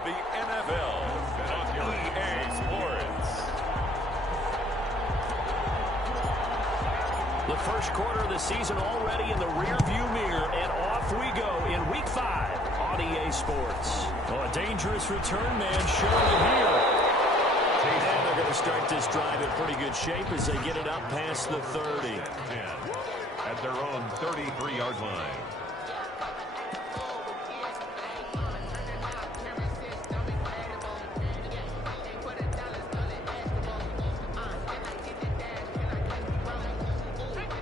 of the NFL on EA Sports. The first quarter of the season already in the rearview mirror, and off we go in Week 5 on EA Sports. Oh, a dangerous return man showing it here. And they're going to start this drive in pretty good shape as they get it up past the 30. At their own 33-yard line.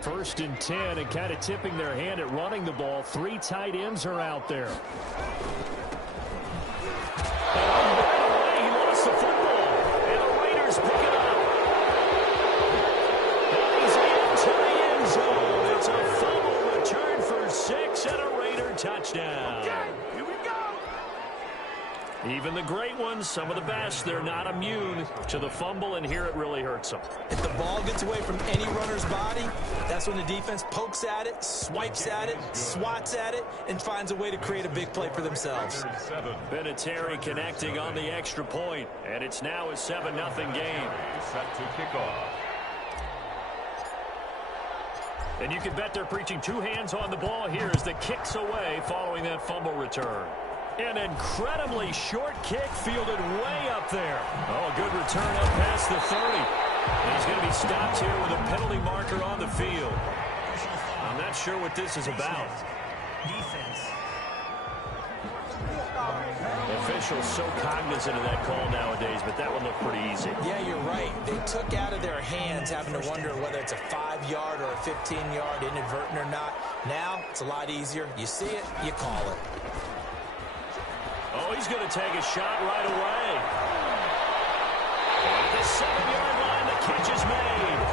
First and 10, and kind of tipping their hand at running the ball. 3 tight ends are out there. And right away, he lost the football. And the Raiders pick it up. And he's into the end zone. It's a fumble return for 6 and a Raider touchdown. Okay, here we go. Even the great ones, some of the best, they're not immune to the fumble, and here it really hurts them. If the ball gets away from any runner's body, that's when the defense pokes at it, swipes at it, swats at it, and finds a way to create a big play for themselves. Vinatieri connecting on the extra point, and it's now a 7-0 game. Set to kick off. And you can bet they're preaching 2 hands on the ball here as the kick's away following that fumble return. An incredibly short kick fielded way up there. Oh, a good return up past the 30. And he's going to be stopped here with a penalty marker on the field. I'm not sure what this is about. Defense. Officials so cognizant of that call nowadays, but that one looked pretty easy. Yeah, you're right. They took out of their hands having to wonder whether it's a 5-yard or a 15-yard, inadvertent or not. Now, it's a lot easier. You see it, you call it. Oh, he's going to take a shot right away. And at the 7-yard line, the catch is made.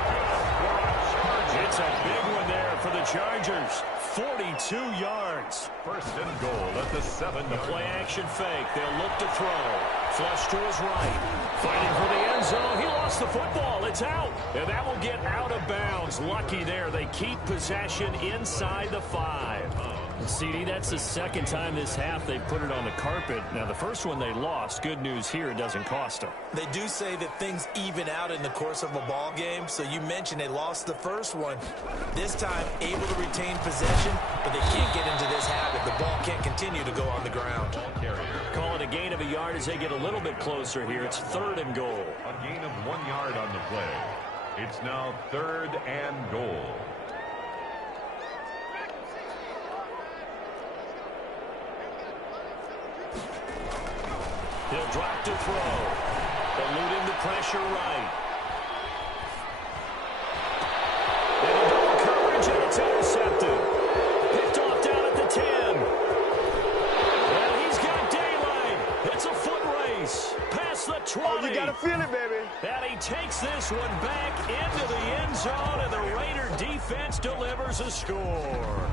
It's a big one there for the Chargers. 42 yards. First and goal at the 7. The play action fake. They'll look to throw. Flush to his right. Fighting for the end zone. He lost the football. It's out. And that will get out of bounds. Lucky there. They keep possession inside the 5. CD, that's the second time this half they've put it on the carpet. Now, the first one they lost. Good news here, it doesn't cost them. They do say that things even out in the course of a ball game. So you mentioned they lost the first one. This time, able to retain possession, but they can't get into this habit. The ball can't continue to go on the ground. Call it a gain of a yard as they get a little bit closer here. It's 3rd and goal. A gain of 1 yard on the play. It's now 3rd and goal. He'll drop to throw. Eluding the pressure right. And double coverage, and it's intercepted. Picked off down at the 10. And he's got daylight. It's a foot race. Past the 20. Oh, you got to feel it, baby. And he takes this one back into the end zone, and the Raider defense delivers a score.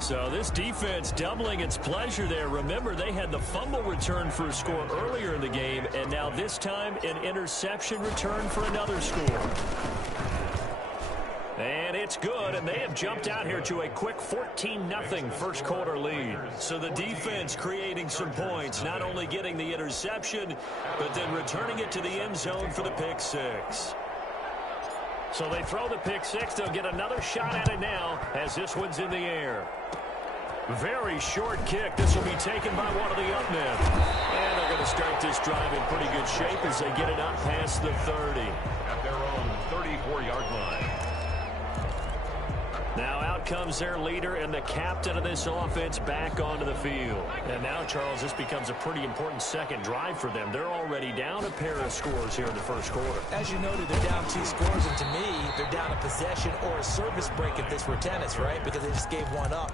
So this defense doubling its pleasure there. Remember, they had the fumble return for a score earlier in the game, and now this time an interception return for another score. And it's good, and they have jumped out here to a quick 14-0 first quarter lead. So the defense creating some points, not only getting the interception, but then returning it to the end zone for the pick 6. So they throw the pick 6. They'll get another shot at it now as this one's in the air. Very short kick. This will be taken by one of the up men. And they're going to start this drive in pretty good shape as they get it up past the 30. At their own 34-yard line. Now out comes their leader and the captain of this offense back onto the field. And now, Charles, this becomes a pretty important second drive for them. They're already down a pair of scores here in the first quarter. As you noted, they're down 2 scores, and to me, they're down a possession or a service break if this were tennis, right? Because they just gave one up.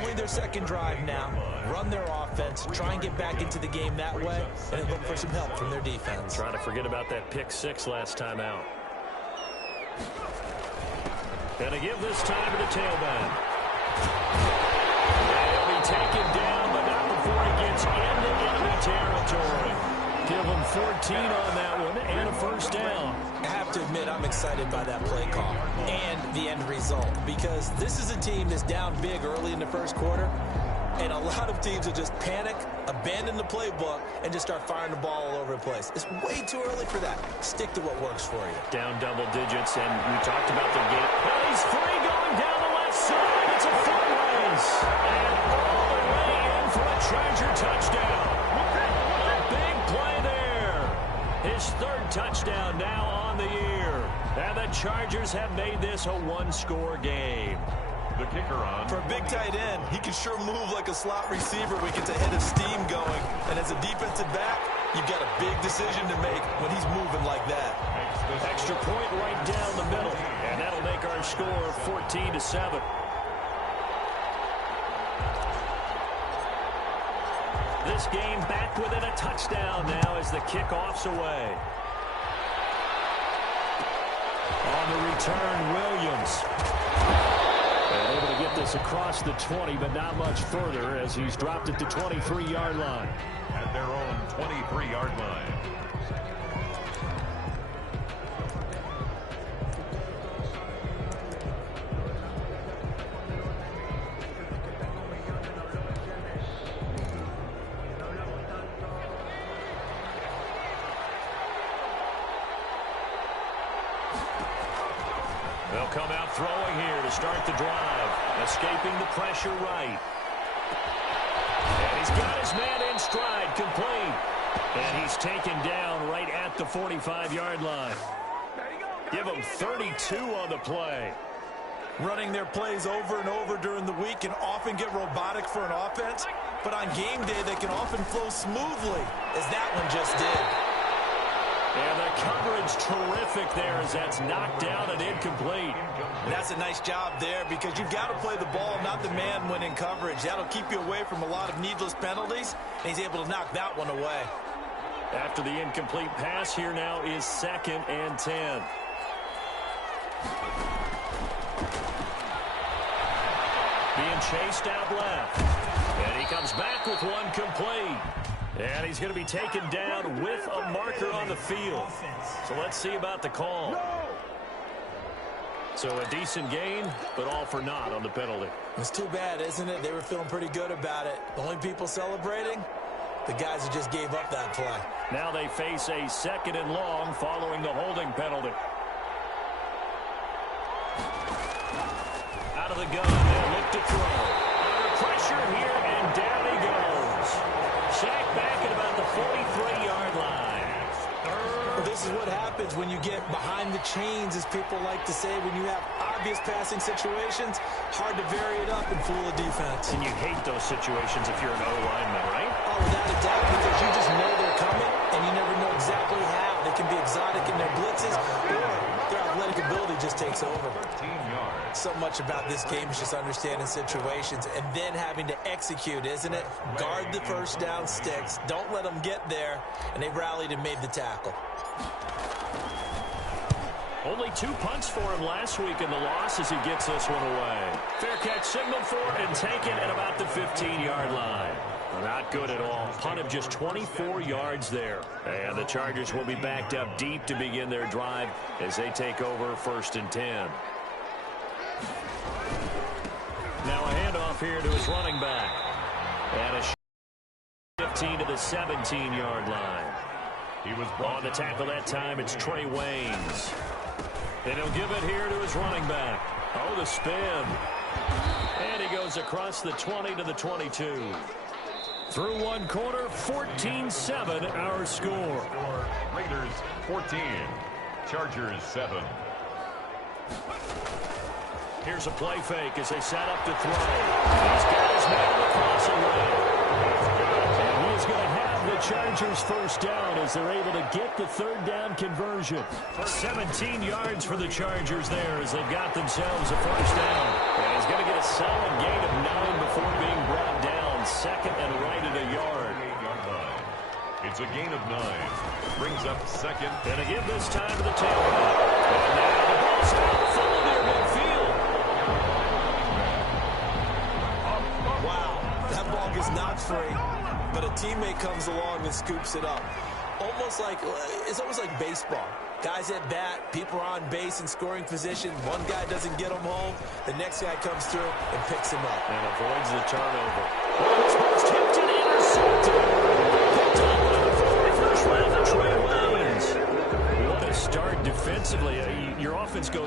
Only their second drive now. Run their offense, try and get back into the game that way, and then look for some help from their defense. Trying to forget about that pick 6 last time out. And to give this time to the tailback. He'll be taken down, but not before he gets into enemy territory. Give him 14 on that one and a first down. I have to admit, I'm excited by that play call and the end result, because this is a team that's down big early in the first quarter. And a lot of teams will just panic, abandon the playbook, and just start firing the ball all over the place. It's way too early for that. Stick to what works for you. Down double digits, and we talked about their game. And he's free going down the left side. It's a foot race. And all the way in for a Charger touchdown. A big play there. His third touchdown now on the year. And the Chargers have made this a one-score game. The kicker on. For a big tight end, he can sure move like a slot receiver when he gets a head of steam going. And as a defensive back, you've got a big decision to make when he's moving like that. Extra point right down the middle. And that'll make our score 14-7. This game back within a touchdown now as the kickoff's away. On the return, Williams. And able to get this across the 20, but not much further as he's dropped it to 23-yard line. At their own 23-yard line. They'll come out throwing here to start the drive. Escaping the pressure right. And he's got his man in stride, complete. And he's taken down right at the 45-yard line. Give him 32 on the play. Running their plays over and over during the week can often get robotic for an offense, but on game day they can often flow smoothly, as that one just did. And the coverage terrific there as that's knocked down and incomplete. And that's a nice job there because you've got to play the ball, not the man when in coverage. That'll keep you away from a lot of needless penalties, and he's able to knock that one away. After the incomplete pass, here now is 2nd and 10. Being chased out left. And he comes back with one complete. And he's going to be taken down with a marker on the field. So let's see about the call. So a decent gain, but all for naught on the penalty. It's too bad, isn't it? They were feeling pretty good about it. The only people celebrating, the guys who just gave up that play. Now they face a 2nd and long following the holding penalty. Out of the gun, they'll look to throw. Under pressure here, and down he goes. Sacked back at about the 43-yard line. This is what happens when you get behind the chains, as people like to say, when you have obvious passing situations. Hard to vary it up and fool a defense. And you hate those situations if you're an O-lineman, right? Oh, without a doubt, because you just know they're coming, and you never know exactly how. They can be exotic in their blitzes, or their athletic ability just takes over. 13 yards. So much about this game is just understanding situations and then having to execute, isn't it? Guard the first down sticks. Don't let them get there. And they rallied and made the tackle. Only 2 punts for him last week in the loss as he gets this one away. Fair catch signaled for and taken at about the 15-yard line. Not good at all. Punt of just 24 yards there. And the Chargers will be backed up deep to begin their drive as they take over 1st and 10. Now a handoff here to his running back. And a 15 to the 17-yard line. He was on the tackle that time. It's Trey Waynes. And he'll give it here to his running back. Oh, the spin. And he goes across the 20 to the 22. Through one quarter, 14-7 our score. Raiders 14, Chargers 7. Here's a play fake as they set up to throw. He's got his man on the crossing route. And he is going to have the Chargers first down as they're able to get the 3rd down conversion. 17 yards for the Chargers there as they've got themselves a first down. And he's going to get a solid gain of 9 before being brought down. 2nd and right at a yard. It's a gain of 9. Brings up 2nd. And again this time to the tailback. And now the ball's out full near midfield. Wow, that ball gets knocked free, but a teammate comes along and scoops it up. It's almost like baseball. Guys at bat, people are on base in scoring position. One guy doesn't get him home. The next guy comes through and picks him up. And avoids the turnover.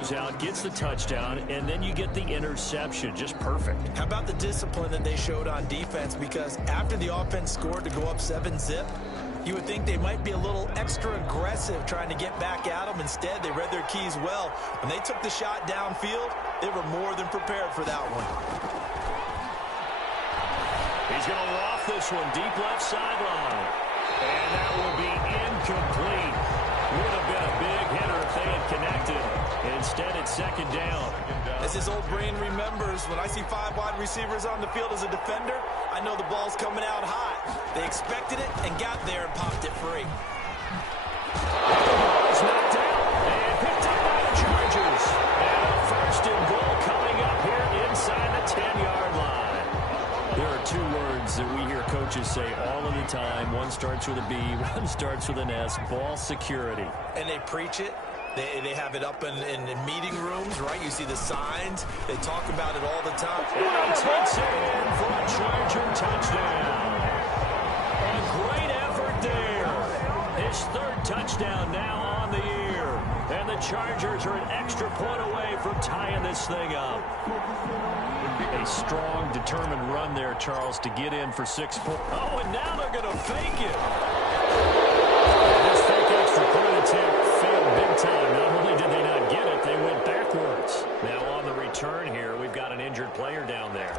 goes out, gets the touchdown, and then you get the interception. Just perfect. How about the discipline that they showed on defense? Because after the offense scored to go up 7-zip, you would think they might be a little extra aggressive trying to get back at them. Instead, they read their keys well. When they took the shot downfield, they were more than prepared for that one. He's going to loft this one deep left sideline. And that will be incomplete. Would have been a big hitter if they had connected. Instead, it's second down. As his old brain remembers, when I see 5 wide receivers on the field as a defender, I know the ball's coming out hot. They expected it and got there and popped it free. It's knocked out and picked up by the Chargers. And a first and goal coming up here inside the 10-yard line. There are 2 words that we hear coaches say all of the time. One starts with a B, one starts with an S, ball security. And they preach it. They have it up in meeting rooms, right? You see the signs. They talk about it all the time. And he takes it in for a Charger touchdown. A great effort there. His 3rd touchdown now on the year. And the Chargers are an extra point away from tying this thing up. A strong, determined run there, Charles, to get in for 6 points. Oh, and now they're going to fake it. This fake extra point attempt failed big time. Not only did they not get it, they went backwards. Now on the return here, we've got an injured player down there.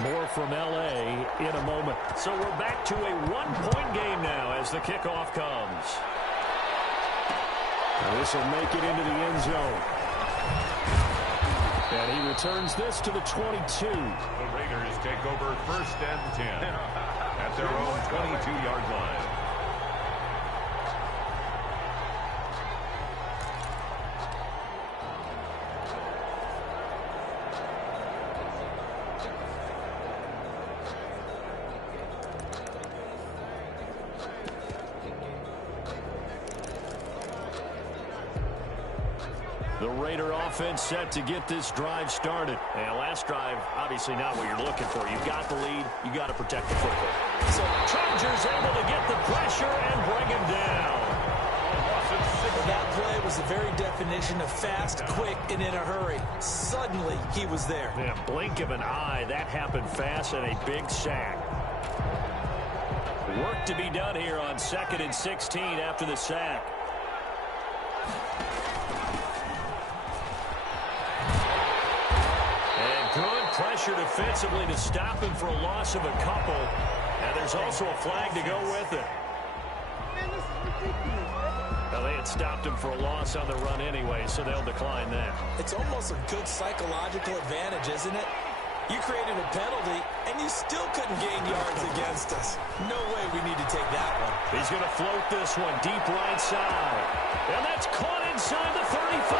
More from L.A. in a moment. So we're back to a 1-point game now as the kickoff comes. This will make it into the end zone. And he returns this to the 22. The Raiders take over 1st and 10 at their own 22-yard line. The Raider offense set to get this drive started. And last drive, obviously not what you're looking for. You've got the lead. You got to protect the football. So Chargers able to get the pressure and bring him down. That play was the very definition of fast, quick, and in a hurry. Suddenly, he was there. Yeah, blink of an eye. That happened fast and a big sack. Work to be done here on 2nd and 16 after the sack. Good pressure defensively to stop him for a loss of a couple. And there's also a flag to go with it. Well, they had stopped him for a loss on the run anyway, so they'll decline that. It's almost a good psychological advantage, isn't it? You created a penalty, and you still couldn't gain yards against us. No way we need to take that one. He's going to float this one deep right side. And that's caught inside the 35.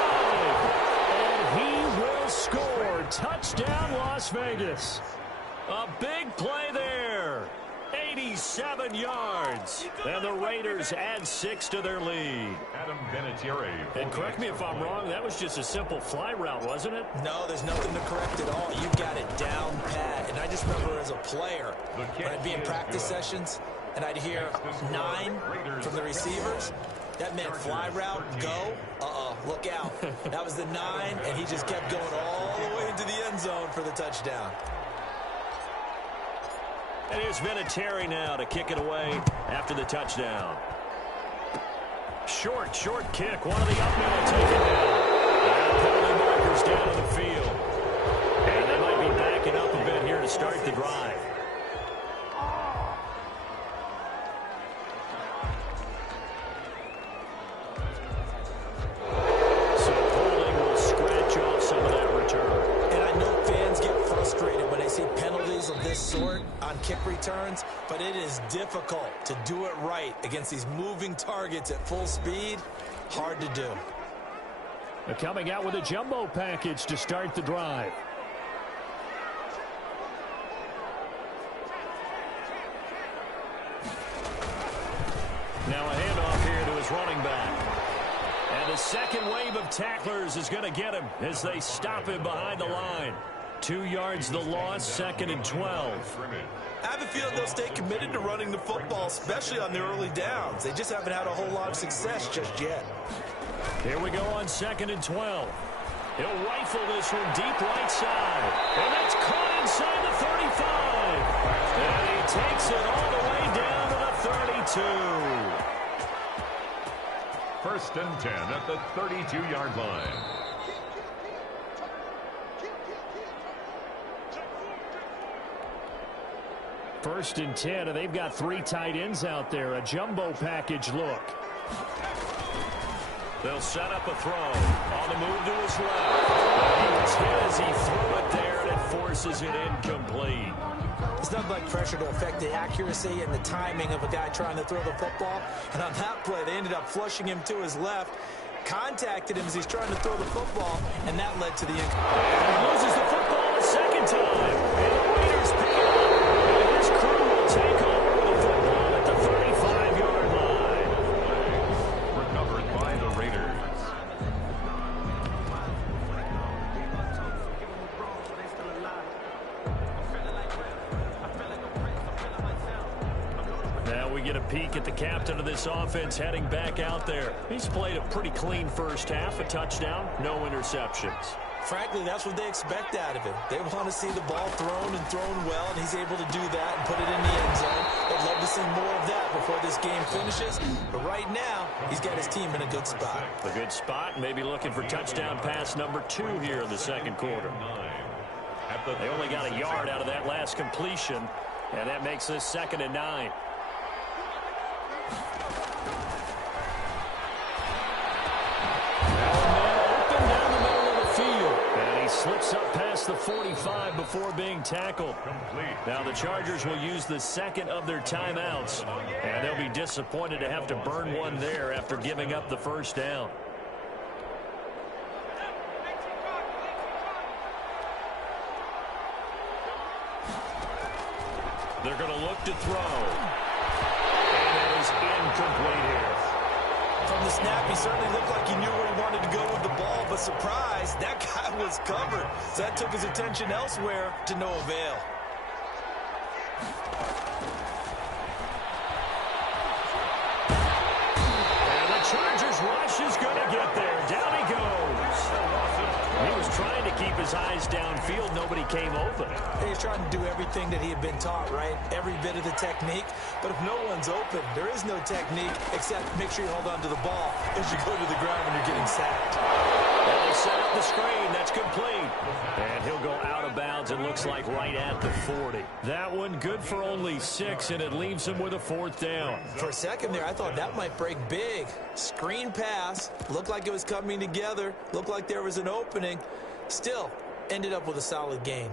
And he will score. Touchdown, Las Vegas. A big play there. 87 yards. And the Raiders add 6 to their lead. Adam Vinatieri. And correct me if I'm wrong, that was just a simple fly route, wasn't it? No, there's nothing to correct at all. You got it down pat. And I just remember as a player, when I'd be in practice sessions, and I'd hear 9 from the receivers, that meant fly route, go, look out. That was the 9, and he just kept going all the way into the end zone for the touchdown. And here's Vinatieri now to kick it away after the touchdown. Short kick. One of the up men will take it down. And penalty markers down on the field. And they might be backing up a bit here to start the drive. So holding will scratch off some of that return. And I know fans get frustrated when they see penalties of this sort on kick returns, but it is difficult to do it right against these moving targets at full speed. Hard to do. They're coming out with a jumbo package to start the drive. Now a handoff here to his running back. And the second wave of tacklers is going to get him as they stop him behind the line. 2 yards the loss, 2nd and 12. I have a feeling they'll stay committed to running the football, especially on their early downs. They just haven't had a whole lot of success just yet. Here we go on 2nd and 12. He'll rifle this one deep right side. And it's caught inside the 35. And he takes it all the way down to the 32. First and 10 at the 32-yard line. First and 10, and they've got 3 tight ends out there. A jumbo package look. They'll set up a throw. On the move to his left. He was hit as he threw it there, and it forces it incomplete. It's nothing like pressure to affect the accuracy and the timing of a guy trying to throw the football. And on that play, they ended up flushing him to his left. Contacted him as he's trying to throw the football, and that led to the incomplete. And he loses the football a second time. And the Raiders pick it up. And his crew will take over with the football at the 35-yard line. Recovered by the Raiders. Now we get a peek at the captain of this offense heading back out there. He's played a pretty clean first half, a touchdown, no interceptions. Frankly, that's what they expect out of him. They want to see the ball thrown and thrown well, and he's able to do that and put it in the end zone. They'd love to see more of that before this game finishes. But right now, he's got his team in a good spot. A good spot, maybe looking for touchdown pass number 2 here in the second quarter. They only got a yard out of that last completion, and that makes this 2nd and 9. Slips up past the 45 before being tackled. Now the Chargers will use the second of their timeouts, and they'll be disappointed to have to burn one there after giving up the first down. They're going to look to throw. And it is incomplete here. From the snap, he certainly looked like he knew where he wanted to go with the ball, but surprise, that guy was covered. So that took his attention elsewhere to no avail. And the Chargers rush is going to get there. Down he goes. He was trying to keep his eyes downfield. Nobody came open. He's trying to do everything that he had been taught, right? Every bit of the technique. But if no one's open, there is no technique except make sure you hold on to the ball as you go to the ground when you're getting sacked. And they set up the screen. That's complete. And he'll go out of bounds, it looks like, right at the 40. That one good for only 6, and it leaves him with a 4th down. For a second there, I thought that might break big. Screen pass. Looked like it was coming together. Looked like there was an opening. Still, ended up with a solid game.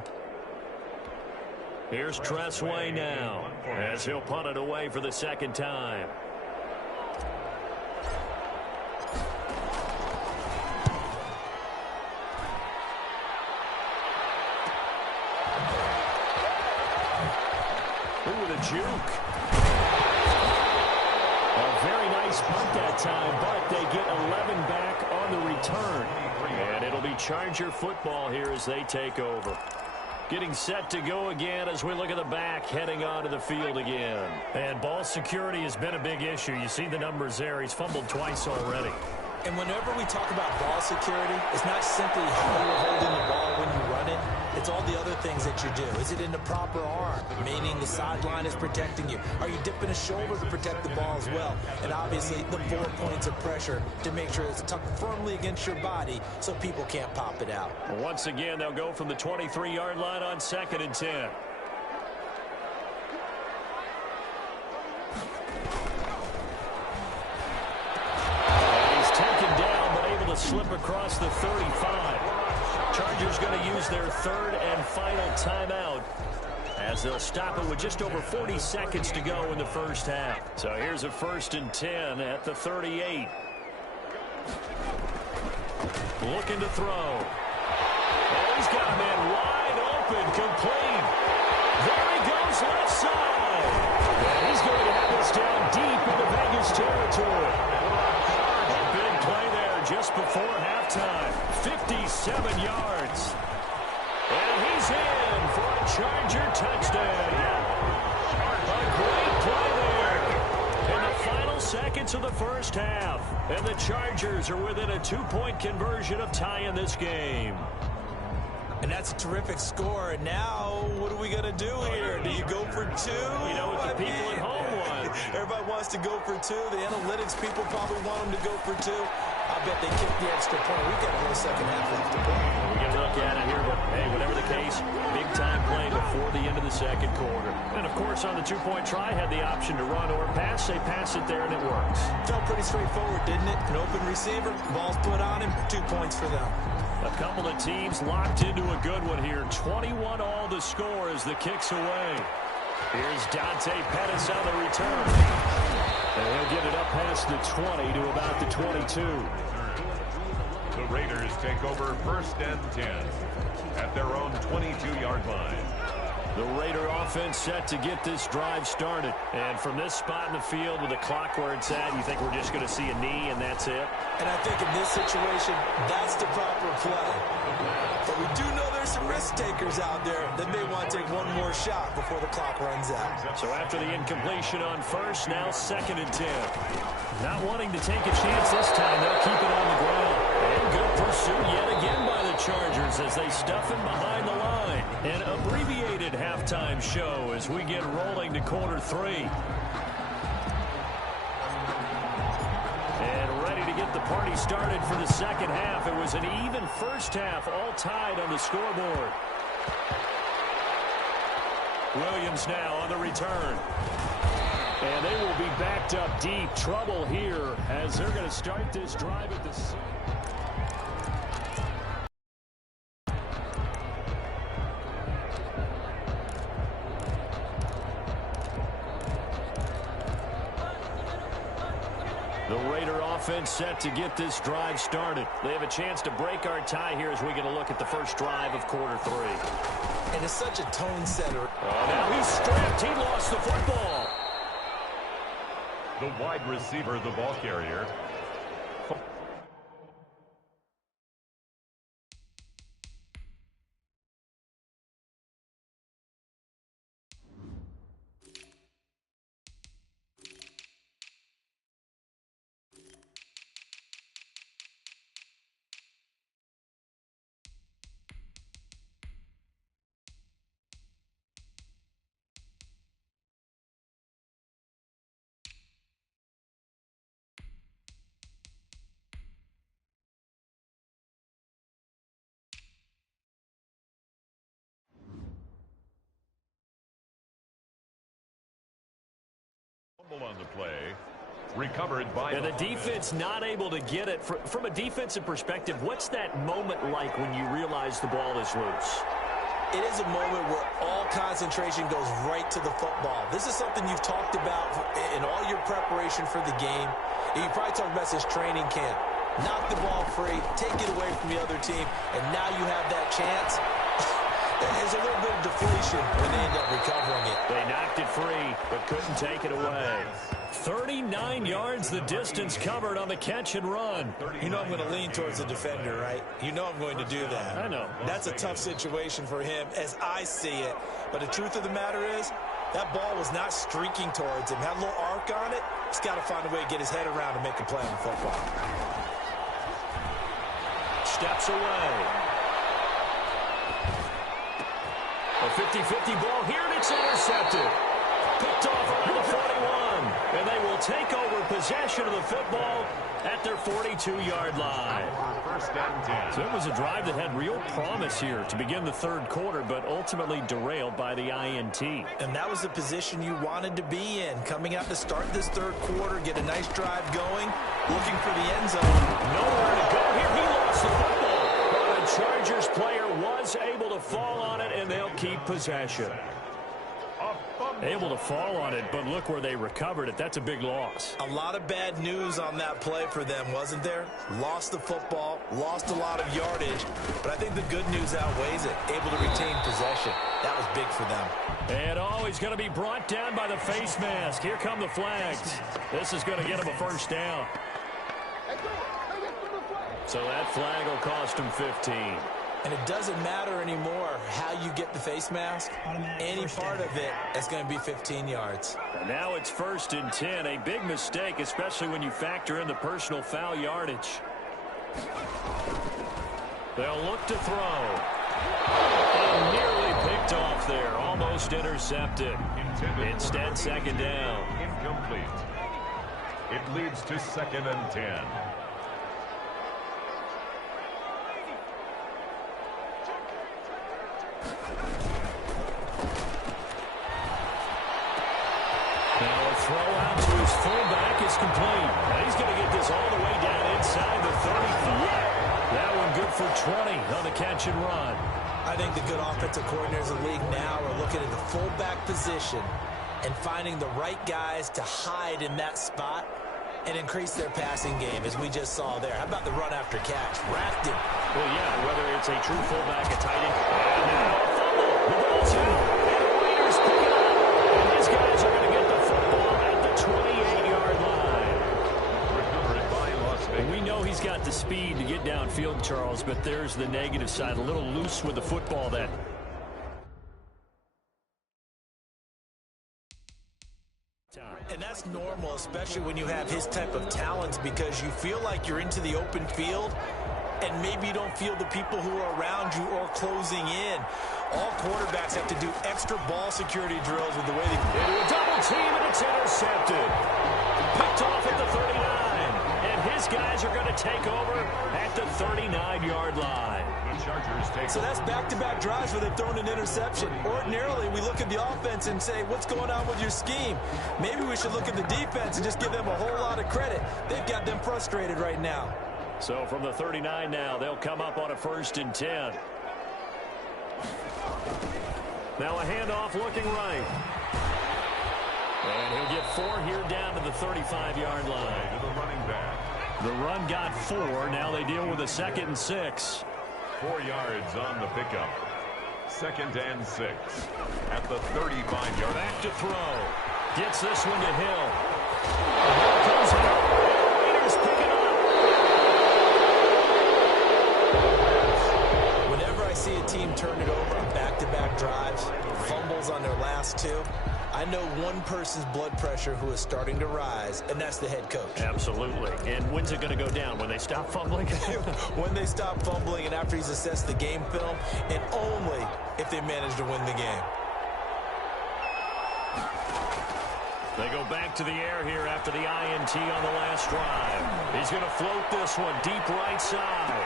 Here's Tressway now, as he'll punt it away for the 2nd time. Ooh, the juke. A very nice punt that time, but they get 11 back on the return. And it'll be Charger football here as they take over. Getting set to go again as we look at the back heading onto the field again. And ball security has been a big issue. You see the numbers there. He's fumbled twice already. And whenever we talk about ball security, it's not simply how you're holding the ball when you run it. It's all the other things that you do. Is it in the proper arm, meaning the sideline is protecting you? Are you dipping a shoulder to protect the ball as well? And obviously, the 4 points of pressure to make sure it's tucked firmly against your body so people can't pop it out. Once again, they'll go from the 23-yard line on 2nd and 10. Slip across the 35. Chargers going to use their 3rd and final timeout as they'll stop it with just over 40 seconds to go in the first half. So here's a 1st and 10 at the 38. Looking to throw. Oh, he's got a man wide open, complete. There he goes, left side. And he's going to have this down deep into Vegas territory. A big play there just before halftime. 57 yards. And he's in for a Charger touchdown. A great play there. In the final seconds minutes of the first half, and the Chargers are within a 2-point conversion of tying this game. And that's a terrific score. And now, what are we going to do here? Do you go for two? You know what the people at home want. Everybody wants to go for two. The analytics people probably want them to go for two. I bet they kick the extra point. We've got a whole second half left to play. We can look at it here, but hey, whatever the case, big-time play before the end of the second quarter. And, of course, on the two-point try, had the option to run or pass. They pass it there, and it works. Felt pretty straightforward, didn't it? An open receiver, ball's put on him, 2 points for them. A couple of teams locked into a good one here. 21 all to score as the kick's away. Here's Dante Pettis on the return. And he'll get it up past the 20 to about the 22. The Raiders take over 1st and 10 at their own 22-yard line. The Raider offense set to get this drive started. And from this spot in the field with the clock where it's at, you think we're just going to see a knee and that's it? And I think in this situation, that's the proper play. But we do know there's some risk takers out there that may want to take one more shot before the clock runs out. So after the incompletion on first, now 2nd and 10. Not wanting to take a chance this time, they'll keep it on the ground. And good pursuit yet again by the Chargers as they stuff him behind the line. An abbreviated halftime show as we get rolling to quarter 3. And ready to get the party started for the second half. It was an even first half, all tied on the scoreboard. Williams now on the return. And they will be backed up deep. Trouble here as they're going to start this drive at the 6. The Raider offense set to get this drive started. They have a chance to break our tie here as we get a look at the first drive of quarter 3. And it's such a tone setter. Oh, now he's stripped. He lost the football. The wide receiver, the ball carrier. On the play, recovered by... And the defense not able to get it. From a defensive perspective, what's that moment like when you realize the ball is loose? It is a moment where all concentration goes right to the football. This is something you've talked about in all your preparation for the game. And you probably talked about this training camp. Knock the ball free, take it away from the other team, and now you have that chance. There's a little bit of deflation when they end up recovering it. They knocked it free, but couldn't take it away. 39 yards the distance covered on the catch and run. You know I'm going to lean towards the defender, right? You know I'm going to do that. I know. That's a tough situation for him as I see it. But the truth of the matter is, that ball was not streaking towards him. Had a little arc on it. He's got to find a way to get his head around and make a play on the football. Steps away. A 50-50 ball here, and it's intercepted. Picked off around the 41. And they will take over possession of the football at their 42-yard line. 1st and 10. So it was a drive that had real promise here to begin the third quarter, but ultimately derailed by the INT. And that was the position you wanted to be in. Coming out to start this third quarter, get a nice drive going, looking for the end zone. Nowhere to go here. He lost the football. But a Chargers player was able to fall on it, and they'll keep possession. Able to fall on it, but look where they recovered it. That's a big loss. A lot of bad news on that play for them, wasn't there? Lost the football, lost a lot of yardage, but I think the good news outweighs it. Able to retain possession. That was big for them. And he's going to be brought down by the face mask. Here come the flags. This is going to get him a first down. So that flag will cost him 15. And it doesn't matter anymore how you get the face mask. Any part of it is going to be 15 yards. And now it's 1st and 10. A big mistake, especially when you factor in the personal foul yardage. They'll look to throw. And nearly picked off there. Almost intercepted. Instead, 2nd down. Incomplete. It leads to 2nd and 10. Now a throw out to his fullback is complete. And he's going to get this all the way down inside the 35. That one good for 20 on the catch and run. I think the good offensive coordinators in the league now are looking at the fullback position and finding the right guys to hide in that spot and increase their passing game, as we just saw there. How about the run after catch? Wrapped it. Well, yeah, whether it's a true fullback, a tight end, and now a fumble. The ball's out, and the Raiders pick it up. And these guys are going to get the football at the 28-yard line. Recovered by Las Vegas. We know he's got the speed to get downfield, Charles, but there's the negative side. A little loose with the football then. And that's normal, especially when you have his type of talents, because you feel like you're into the open field and maybe you don't feel the people who are around you or closing in. All quarterbacks have to do extra ball security drills with the way they into a double team, and it's intercepted. Picked off at the 39. And his guys are going to take over at the 39-yard line. The Chargers take So that's back-to-back drives where they've thrown an interception. Ordinarily, we look at the offense and say, what's going on with your scheme? Maybe we should look at the defense and just give them a whole lot of credit. They've got them frustrated right now. So from the 39 now, they'll come up on a 1st and 10. Now a handoff looking right. And he'll get 4 here down to the 35-yard line. to the running back. The run got 4. Now they deal with a 2nd and 6. 4 yards on the pickup. 2nd and 6 at the 35-yard. Back to throw. Gets this one to Hill. And here comes Hill. Raiders pick it up. Whenever I see a team turn it over on back-to-back drives, fumbles on their last 2, I know one person's blood pressure who is starting to rise, and that's the head coach. Absolutely. And when's it going to go down? When they stop fumbling? When they stop fumbling and after he's assessed the game film, and only if they manage to win the game. They go back to the air here after the INT on the last drive. He's going to float this one deep right side.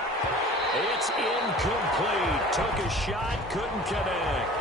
It's incomplete. Took a shot, couldn't connect.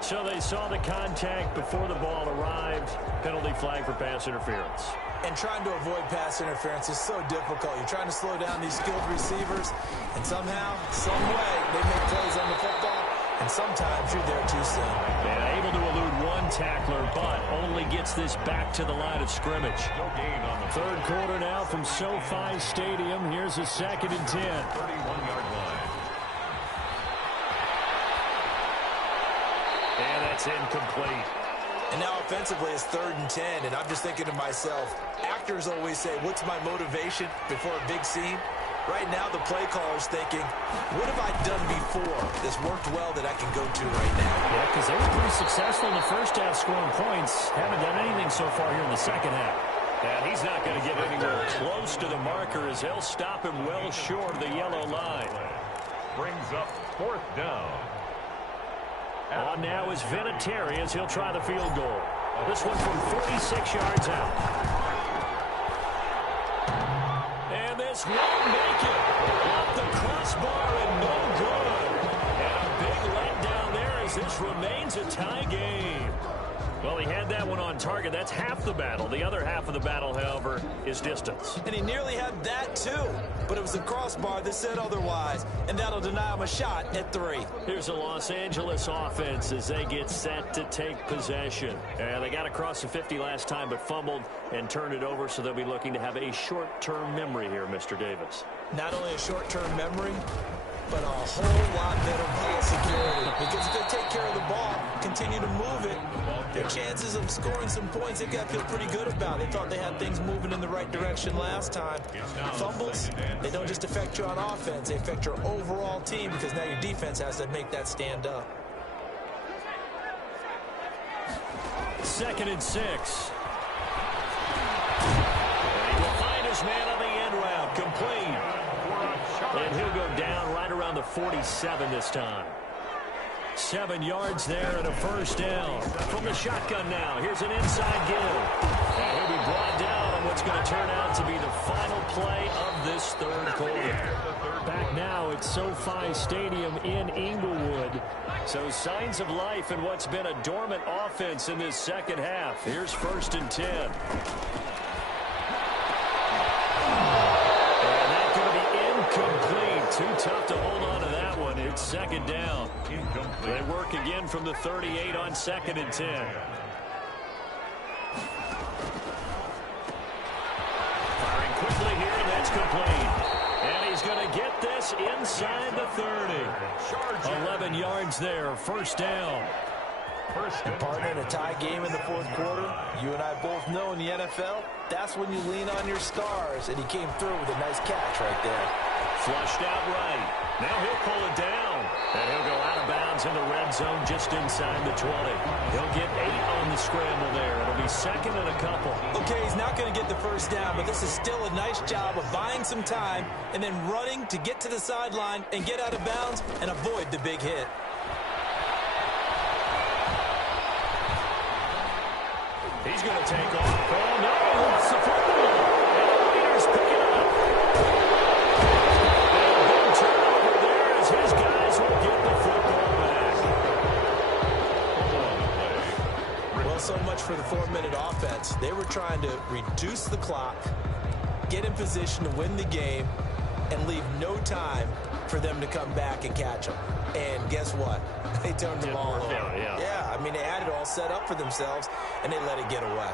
So they saw the contact before the ball arrived. Penalty flag for pass interference. And trying to avoid pass interference is so difficult. You're trying to slow down these skilled receivers, and somehow, some way, they make plays on the football, and sometimes you're there too soon. And able to elude one tackler, but only gets this back to the line of scrimmage. No gain on the 3rd quarter now from SoFi Stadium. Here's a 2nd and 10. 31-yard line. And that's incomplete. And now offensively it's 3rd and 10, and I'm just thinking to myself, actors always say, what's my motivation before a big scene? Right now the play caller's thinking, what have I done before that's worked well that I can go to right now? Yeah, because they were pretty successful in the first half scoring points. Haven't done anything so far here in the second half. And he's not going to get anywhere close to the marker as they'll stop him well short of the yellow line. Brings up 4th down. On now is Vinatieri as he'll try the field goal. This one from 46 yards out. And this won't make it. Off the crossbar and no good. And a big letdown there as this remains a tie game. Well, he had that one on target. That's half the battle. The other half of the battle, however, is distance. And he nearly had that too. But it was the crossbar that said otherwise. And that'll deny him a shot at 3. Here's a Los Angeles offense as they get set to take possession. And they got across the 50 last time but fumbled and turned it over, so they'll be looking to have a short-term memory here, Mr. Davis. Not only a short-term memory, but a whole lot better ball security. Because if they take care of the ball, continue to move it, their chances of scoring some points, they've got to feel pretty good about. They thought they had things moving in the right direction last time. Fumbles, they don't just affect you on offense, they affect your overall team because now your defense has to make that stand up. 2nd and 6. And he will find his man on the end route, complete. And he'll go down right around the 47 this time. 7 yards there and a first down. From the shotgun now, here's an inside give. And he'll be brought down on what's going to turn out to be the final play of this third quarter. Back now at SoFi Stadium in Inglewood. So signs of life in what's been a dormant offense in this second half. Here's 1st and 10. And that's going to be incomplete. Too tough to hold on to that one. It's 2nd down. They work again from the 38 on 2nd and 10. Firing quickly here, and that's complete. And he's going to get this inside the 30. 11 yards there, 1st down. And partner, in a tie game in the 4th quarter, you and I both know in the NFL, that's when you lean on your stars. And he came through with a nice catch right there. Flushed out right. Now he'll pull it down. And he'll go out of bounds in the red zone just inside the 20. He'll get 8 on the scramble there. It'll be 2nd and a couple. Okay, he's not going to get the first down, but this is still a nice job of buying some time and then running to get to the sideline and get out of bounds and avoid the big hit. He's going to take off. Oh, no, he lost the football. And the Raiders pick it up. And a big turnover there as his guys will get the football back. Well, so much for the 4-minute offense. They were trying to reduce the clock, get in position to win the game, and leave no time for them to come back and catch them. And guess what? They turned the ball over. Yeah, I mean, they had it all set up for themselves, and they let it get away.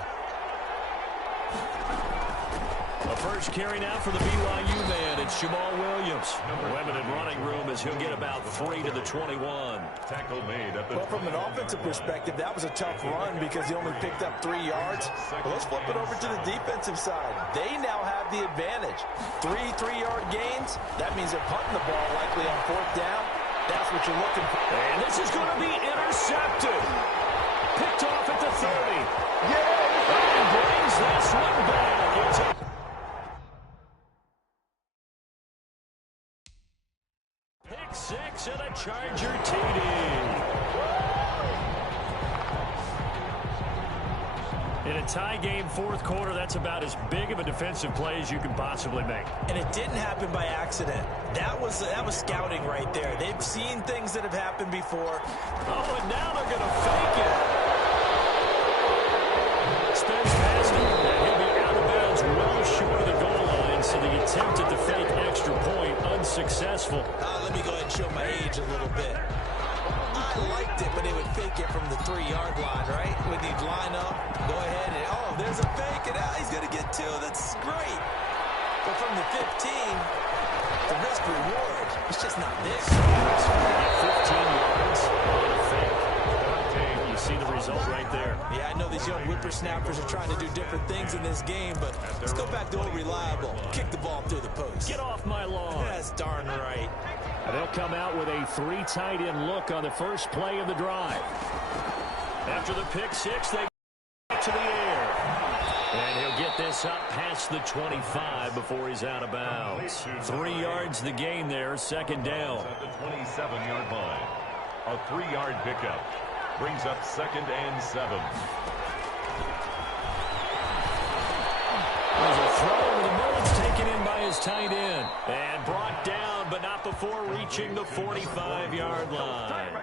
The first carry now for the BYU man. It's Jamal Williams. Limited running room as he'll get about 3 to the 21. Tackle made at the Well, from an offensive perspective, that was a tough run because he only picked up 3 yards. Well, let's flip it over to the defensive side. They now have the advantage. 3 3-yard gains. That means they're punting the ball likely on 4th down. That's what you're looking for. And this is going to be intercepted. Picked off at the 30. And brings this one back. It's a pick 6 and a Charger TD. In a tie game 4th quarter, that's about as big of a defensive play as you can possibly make. And it didn't happen by accident. That was scouting right there. They've seen things that have happened before. Oh, and now they're going to fake it. Spins past him, and he'll be out of bounds well short of the goal line, so the attempt at the fake extra point unsuccessful. Let me go ahead and show my age a little bit. I liked it when they would fake it from the 3-yard line, right? When they'd line up, go ahead, and oh, there's a fake, and he's going to get 2. That's great. But from the 15, the risk-reward, it's just not there. 15 yards on a fake. You see the result right there. Yeah, I know these young whippersnappers are trying to do different things in this game, but let's go back to old reliable. Kick the ball through the post. Get off my lawn. That's darn right. They'll come out with a 3 tight end look on the first play of the drive. After the pick 6, they go to the air. And he'll get this up past the 25 before he's out of bounds. 3 yards the gain there, 2nd down. At the 27-yard line. A 3-yard pickup brings up 2nd and 7. There's a throw over the middle. It's taken in by his tight end. And brought down, but not before reaching the 45-yard line.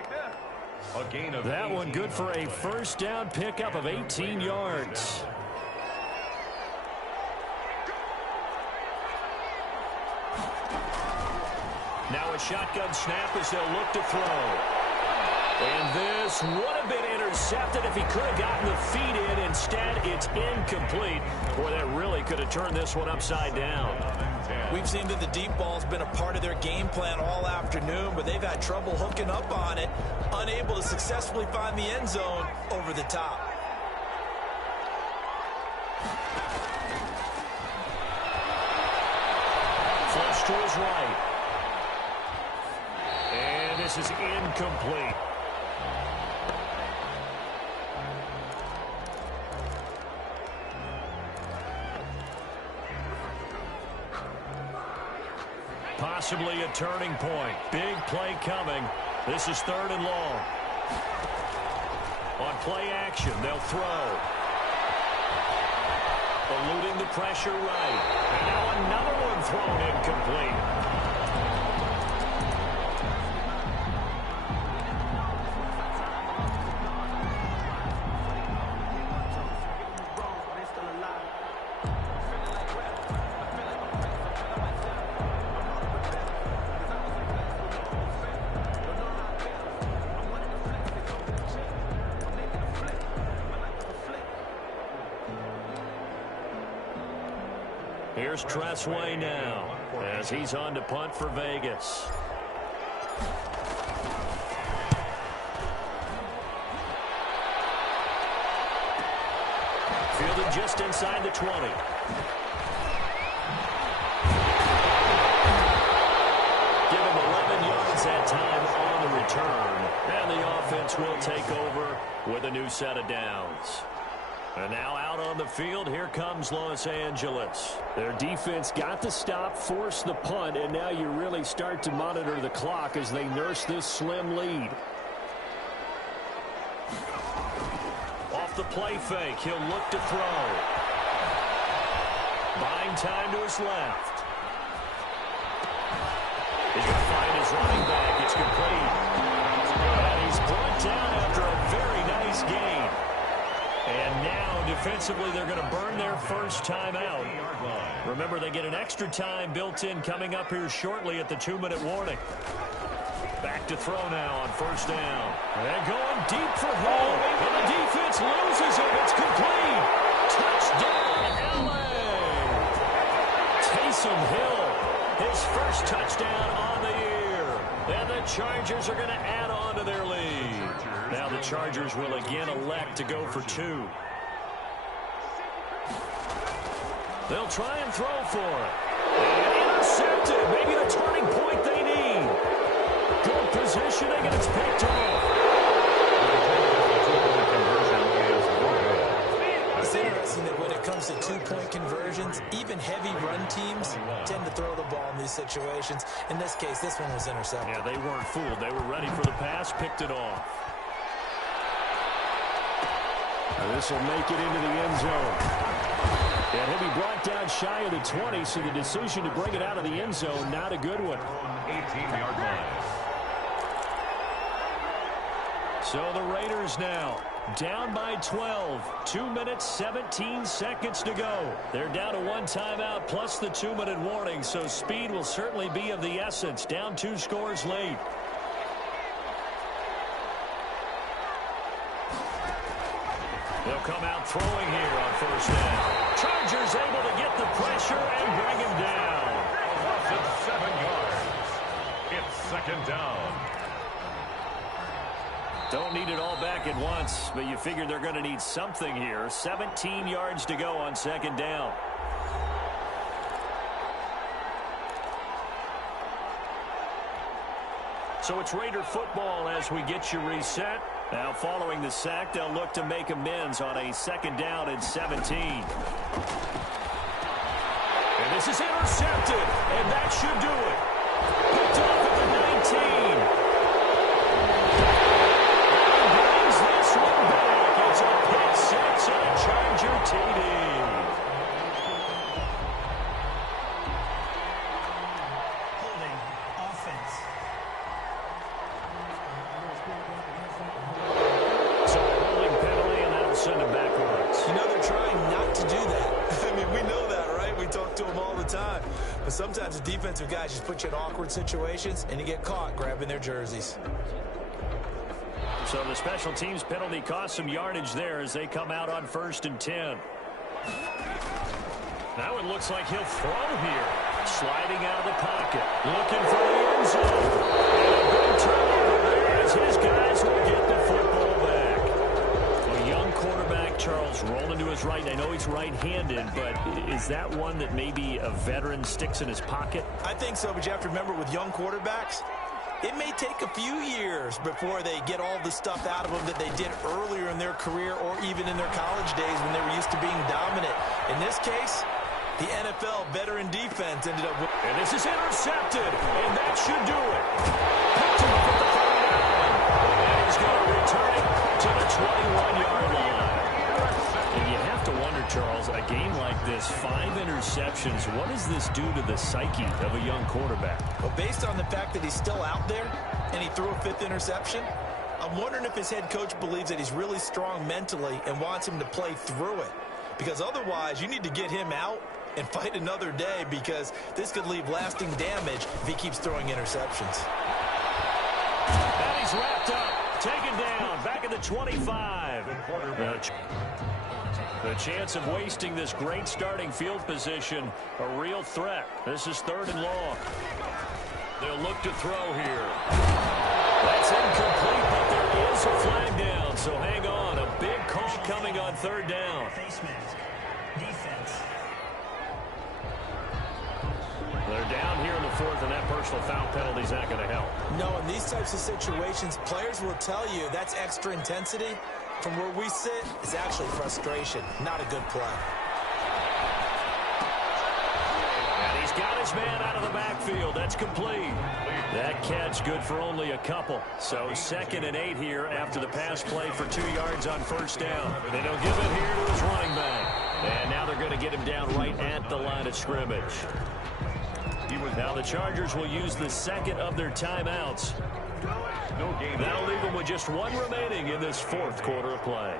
A gain of that one good for a first down pickup of 18 yards. Now a shotgun snap as they'll look to throw. And this would have been intercepted if he could have gotten the feet in. Instead, it's incomplete. Boy, that really could have turned this one upside down. We've seen that the deep ball's been a part of their game plan all afternoon, but they've had trouble hooking up on it, unable to successfully find the end zone over the top. Flush to his right. And this is incomplete. Possibly a turning point. Big play coming. This is 3rd and long. On play action, they'll throw. Eluding the pressure right. And now another one thrown incomplete. Here's Tressway now as he's on to punt for Vegas. Fielded just inside the 20. Give him 11 yards that time on the return. And the offense will take over with a new set of downs. And now out on the field, here comes Los Angeles. Their defense got the stop, forced the punt, and now you really start to monitor the clock as they nurse this slim lead. Off the play fake, he'll look to throw. Buying time to his left. He's going to find his running back. It's complete. And he's brought down after a very nice gain. And now, defensively, they're going to burn their first time out. Remember, they get an extra time built in coming up here shortly at the 2-minute warning. Back to throw now on 1st down. And going deep for Hill. And the defense loses it. It's complete. Touchdown, L.A. Taysom Hill, his first touchdown on the year. And the Chargers are going to add on to their lead. Now the Chargers will again elect to go for 2. They'll try and throw for it. And intercepted. Maybe the turning point they need. Good positioning, and it's picked off. It's interesting that when it comes to 2-point conversions, even heavy run teams tend to throw the ball in these situations. In this case, this one was intercepted. Yeah, they weren't fooled. They were ready for the pass, picked it off. This will make it into the end zone. And he'll be brought down shy of the 20, so the decision to bring it out of the end zone, not a good one. 18-yard line. So the Raiders now down by 12. 2 minutes, 17 seconds to go. They're down to 1 timeout plus the 2-minute warning, so speed will certainly be of the essence. Down 2 scores late. They'll come out throwing here on 1st down. Chargers able to get the pressure and bring him down. It's 7 yards. It's 2nd down. Don't need it all back at once, but you figure they're going to need something here. 17 yards to go on 2nd down. So it's Raider football as we get you reset. Now following the sack, they'll look to make amends on a 2nd down and 17. And this is intercepted, and that should do it. Picked off at the 19. And brings this one back. It's a pick 6 and a Charger TD. Holding offense. So a holding penalty, and that'll send him backwards. You know they're trying not to do that. I mean, we know that, right? We talk to them all the time. But sometimes the defensive guys just put you in awkward situations, and you get caught grabbing their jerseys. So the special teams penalty cost some yardage there as they come out on 1st and 10. Now it looks like he'll throw here. Sliding out of the pocket. Looking for the end zone. And a big turnover there as his guys will get the football back. A young quarterback, Charles, rolling to his right. I know he's right-handed, but is that one that maybe a veteran sticks in his pocket? I think so, but you have to remember with young quarterbacks, it may take a few years before they get all the stuff out of them that they did earlier in their career or even in their college days when they were used to being dominant. In this case, the NFL veteran defense ended up with... And this is intercepted, and that should do it. Picked him up at the 39. And he's going to return it to the 21-yard line. And you have to wonder, Charles, a game like this, 5 interceptions, what does this do to the psyche of a young quarterback? Well, based on the fact that he's still out there and he threw a 5th interception, I'm wondering if his head coach believes that he's really strong mentally and wants him to play through it. Because otherwise, you need to get him out and fight another day, because this could leave lasting damage if he keeps throwing interceptions. And he's wrapped up, taken down, back at the 25. The chance of wasting this great starting field position, a real threat. This is 3rd and long. They'll look to throw here. That's incomplete, but there is a flag down, so hang on. A big call coming on 3rd down. Face mask. Defense. They're down here in the 4th, and that personal foul penalty is not going to help. No, in these types of situations, players will tell you that's extra intensity. From where we sit, it's actually frustration, not a good play. And he's got his man out of the backfield. That's complete. That catch good for only a couple. So 2nd and 8 here after the pass play for 2 yards on 1st down. Then he'll give it here to his running back. And now they're going to get him down right at the line of scrimmage. Now the Chargers will use the 2nd of their timeouts. That'll leave them with just 1 remaining in this 4th quarter of play.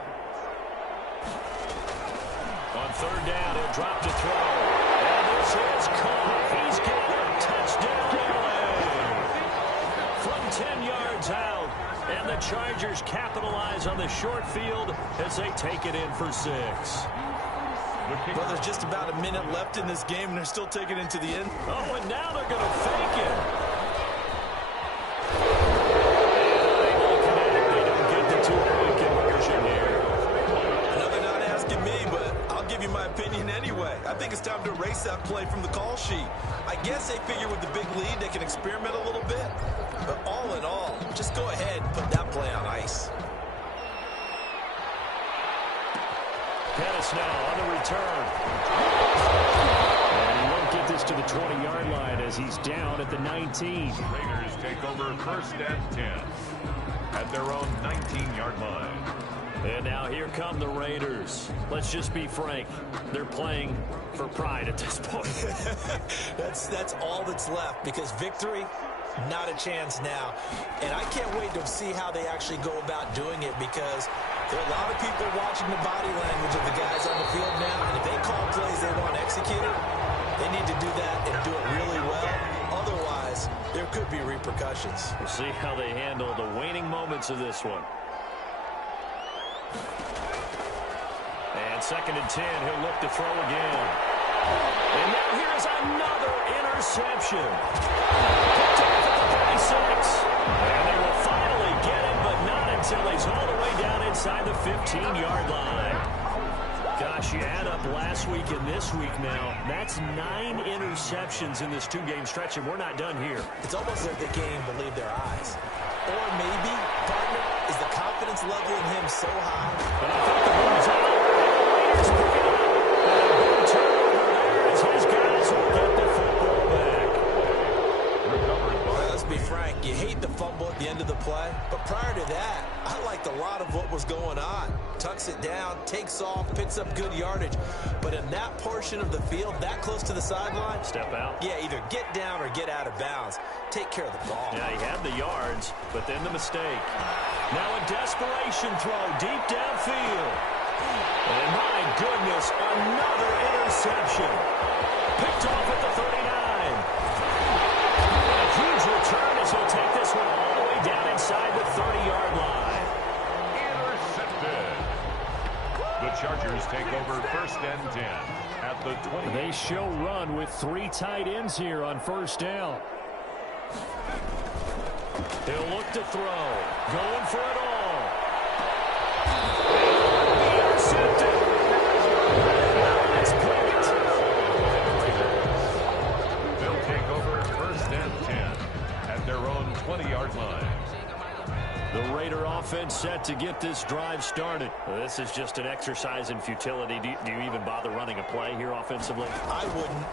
On 3rd down, he'll drop to throw. And this is caught. He's got a touchdown. From 10 yards out. And the Chargers capitalize on the short field as they take it in for 6. Well, there's just about a minute left in this game, and they're still taking it to the end. Oh, and now they're going to fake it. They don't get the 2-point conversion here. I know they're not asking me, but I'll give you my opinion anyway. I think it's time to erase that play from the call sheet. I guess they figure with the big lead they can experiment a little bit. But all in all, just go ahead and put that play on ice. Pettis now on the return. And he won't get this to the 20-yard line as he's down at the 19. Raiders take over 1st and 10 at their own 19-yard line. And now here come the Raiders. Let's just be frank. They're playing for pride at this point. That's all that's left, because victory, not a chance now. And I can't wait to see how they actually go about doing it, because there are a lot of people watching the body language of the guys on the field now. And if they call plays they want executed, they need to do that and do it really well. Otherwise, there could be repercussions. We'll see how they handle the waning moments of this one. And 2nd and 10, he'll look to throw again. And now here's another interception. Picked off at the 36. And they will finally get him, but not until he's all the way down inside the 15-yard line. Gosh, you add up last week and this week now, that's 9 interceptions in this 2-game stretch, and we're not done here. It's almost like they can't even believe their eyes. Or maybe, partner, is the confidence level in him so high? And I think the ball's out. Raiders pick it up. And a big turnover there as his guys will get the football back. Well, let's be frank, you hate the fumble at the end of the play, but prior to that, I liked a lot of what was going on. Tucks it down, takes off, picks up good yardage. But in that portion of the field, that close to the sideline, Step out. yeah, either get down or get out of bounds. Take care of the ball. Yeah, he had the yards, but then the mistake. Now a desperation throw deep downfield. And my goodness, another interception. Picked off at the 39. A huge return as he'll take this one all the way down inside the 30-yard line. Intercepted. The Chargers take over 1st and 10 at the 20. They show run with 3 tight ends here on first down. He'll look to throw. Going for it all. Intercepted. That's picked. They'll take over first and 10 at their own 20-yard line. The Raider offense set to get this drive started. Well, this is just an exercise in futility. Do you even bother running a play here offensively? I wouldn't,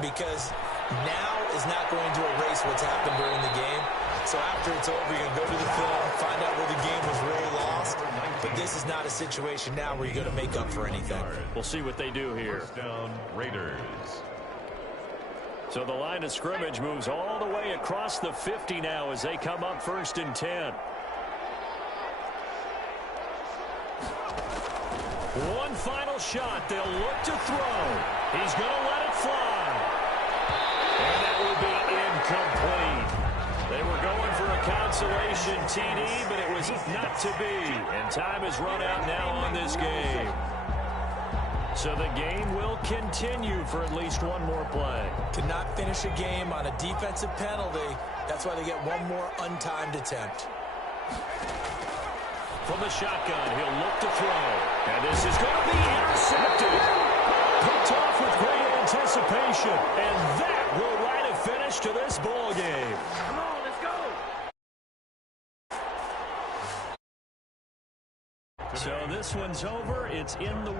because now is not going to erase what's happened during the game. So after it's over, you're going to go to the film, find out where the game was really lost. But this is not a situation now where you're going to make up for anything. We'll see what they do here. First down, Raiders. So the line of scrimmage moves all the way across the 50 now as they come up first and 10. One final shot. They'll look to throw. He's going to let it fly. And that will be incomplete. They were going for a consolation TD, but it was not to be. And time has run out now on this game. So the game will continue for at least one more play. To not finish a game on a defensive penalty, that's why they get one more untimed attempt. From the shotgun, he'll look to throw. And this is going to be intercepted. Picked off with great anticipation. And that will write a finish to this ball game. Come on, let's go. So this one's over. It's in the